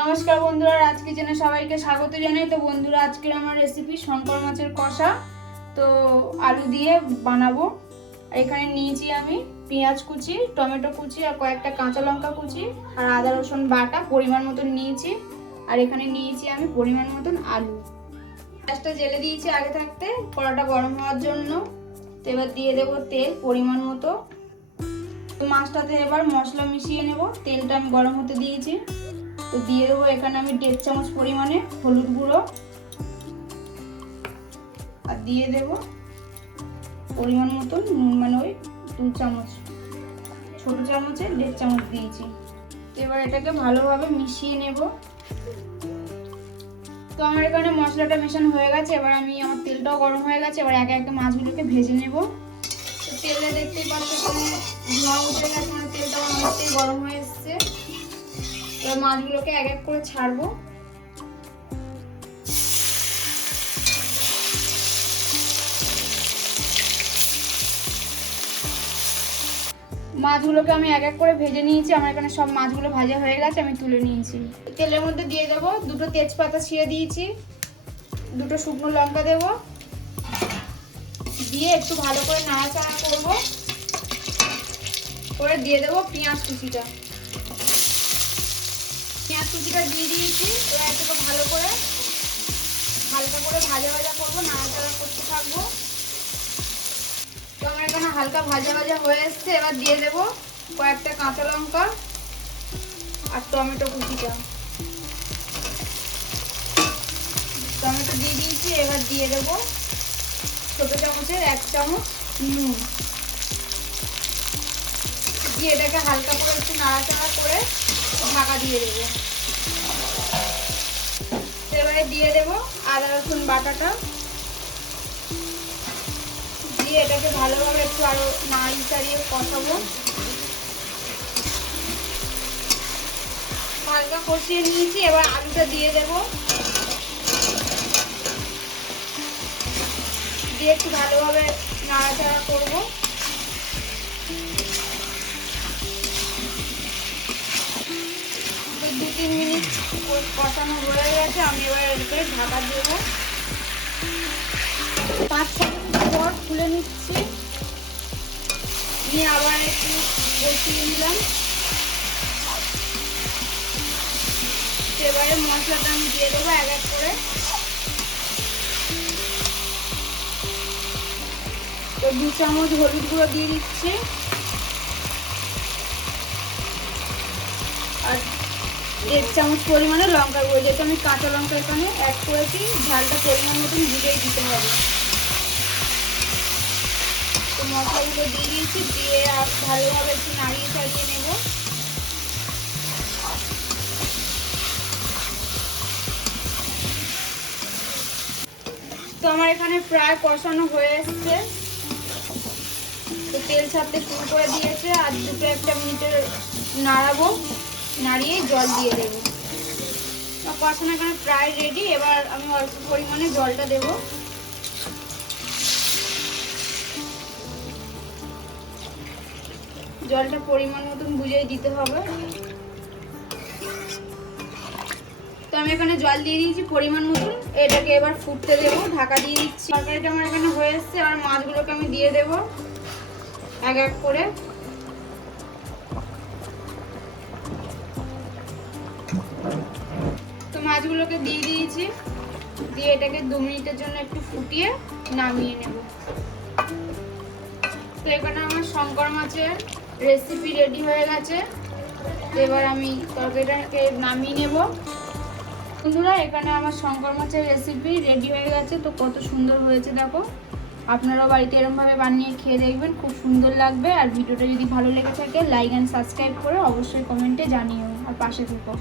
নমস্কার বন্ধুরা, আজকে জেনে সবাইকে স্বাগত জানাই। তো বন্ধুরা, আজকের আমার রেসিপি শঙ্কর মাছের কষা। তো আলু দিয়ে বানাবো। এখানে নিয়েছি আমি পেঁয়াজ কুচি, টমেটো কুচি আর কয়েকটা কাঁচা লঙ্কা কুচি আর আদা, রসুন বাটা, পরিমাণ মতন নিয়েছি। আর এখানে নিয়েছি আমি পরিমাণ মতন আলু। গ্যাসটা জেলে দিয়েছি আগে থাকতে, কড়াটা গরম হওয়ার জন্য। তো এবার দিয়ে দেবো তেল পরিমাণ মতো। মাছটাতে এবার মশলা মিশিয়ে নেব। তেলটা আমি গরম হতে দিয়েছি। তো দিয়ে দেবো এখানে আমি দেড় চামচ পরিমাণে হলুদ গুঁড়ো। আর দিয়ে দেব পরিমাণ মতন নুন মানে ওই দু চামচ, ছোট চামচে দেড় চামচ দিয়েছি। এবার এটাকে ভালোভাবে মিশিয়ে নেব। তো আমার এখানে মশলাটা মেশানো হয়ে গেছে, এবার আমি আমার তেলটাও গরম হয়ে গেছে, এবার একে একে মাছগুলোকে ভেজে নেব। তো তেলে দেখতেই পাচ্ছ ধোঁয়া উঠে গেছে মানে তেলটা অনেকটাই গরম হয়ে এসছে। এবার মাছগুলোকে এক এক করে ছাড়বো। মাছগুলোকে আমি এক এক করে ভেজে নিয়েছি। আমার এখানে সব মাছগুলো ভাজা হয়ে গেছে, আমি তুলে নিয়েছি। তেলের মধ্যে দিয়ে দেবো দুটো তেজপাতা ছিঁড়ে দিয়েছি। দুটো শুকনো লঙ্কা দেবো। দিয়ে একটু ভালো করে নাড়াচাড়া করব। করে দিয়ে দেবো পেঁয়াজ কুচিটা। পেঁয়াজ কুচিটা দিয়ে দিয়েছি এটাকে ভালো করে, হালকা করে ভাজা ভাজা করব, নাড়াচাড়া করতে থাকব। তো আমার এখানে হালকা ভাজা ভাজা হয়ে এসছে, এবার দিয়ে দেবো কয়েকটা কাঁচা লঙ্কা আর টমেটো কুচিটা। টমেটো দিয়ে দিয়েছি, এবার দিয়ে দেবো ছোটো চামচের এক চামচ নুন। দিয়ে এটাকে হালকা করে একটু নাড়াচাড়া করে ঢাকা দিয়ে দেবো। এবারে দিয়ে দেবো আদা, রসুন, বাটাটা। দিয়ে এটাকে ভালোভাবে একটু আরও নাড়ি চাড়িয়ে কষাবো। হালকা কষিয়ে নিয়েছি, এবার আলুটা দিয়ে দেব। দিয়ে একটু ভালোভাবে নাড়াচাড়া করব। কষানো হয়ে গেছে, আমি এবার এটাকে ঢাকা দেবো। পাঁচ ছ মিনিট পর খুলে নিচ্ছি। নিয়ে আবার একটু কষিয়ে নিলাম এবারে মশলাটা আমি দিয়ে দেবো এক এক করে। তো দু চামচ হলুদ গুঁড়ো দিয়ে দিচ্ছি। আর দেড় চামচ পরিমাণে লঙ্কা গুঁড়ো, যেহেতু আমি কাঁচা লঙ্কা এখানে অ্যাড করেছি, ঝালটা পরিমাণ মতন বুঝেই দিতে হবে। তো মশলাগুলো দিয়ে দিয়েছি, দিয়ে ভালোভাবে একটু নাড়িয়ে চাড়িয়ে নেব। তো আমার এখানে প্রায় কষানো হয়ে এসছে। তো তেল ছাড়তে শুরু করে দিয়েছে, আর দুটো একটা মিনিটের নাড়াবো। নাড়িয়ে জল দিয়ে দেবো। কষানো এখানে প্রায় রেডি এবার আমি অল্প পরিমাণে জলটা দেবো। জলটা পরিমাণ মতন বুঝিয়ে দিতে হবে। তো আমি এখানে জল দিয়ে দিয়েছি পরিমাণ মতন। এটাকে এবার ফুটতে দেবো, ঢাকা দিয়ে দিচ্ছি। তরকারিটা আমার এখানে হয়ে এসছে আর মাছগুলোকে আমি দিয়ে দেবো। এক এক করে। মাছগুলোকে দিয়ে দিয়েছি। দিয়ে এটাকে দু মিনিটের জন্য একটু ফুটিয়ে নামিয়ে নেব। তো এখানে আমার শঙ্কর মাছের রেসিপি রেডি হয়ে গেছে। এবার আমি তরকারিটাকে নামিয়ে নেব। বন্ধুরা, এখানে আমার শঙ্কর মাছের রেসিপি রেডি হয়ে গেছে। তো কত সুন্দর হয়েছে, দেখো। আপনারাও বাড়িতে এরমভাবে বানিয়ে খেয়ে দেখবেন। খুব সুন্দর লাগবে। আর ভিডিওটা যদি ভালো লেগে থাকে লাইক অ্যান্ড সাবস্ক্রাইব করে অবশ্যই কমেন্টে জানিও। আর পাশে থেকো।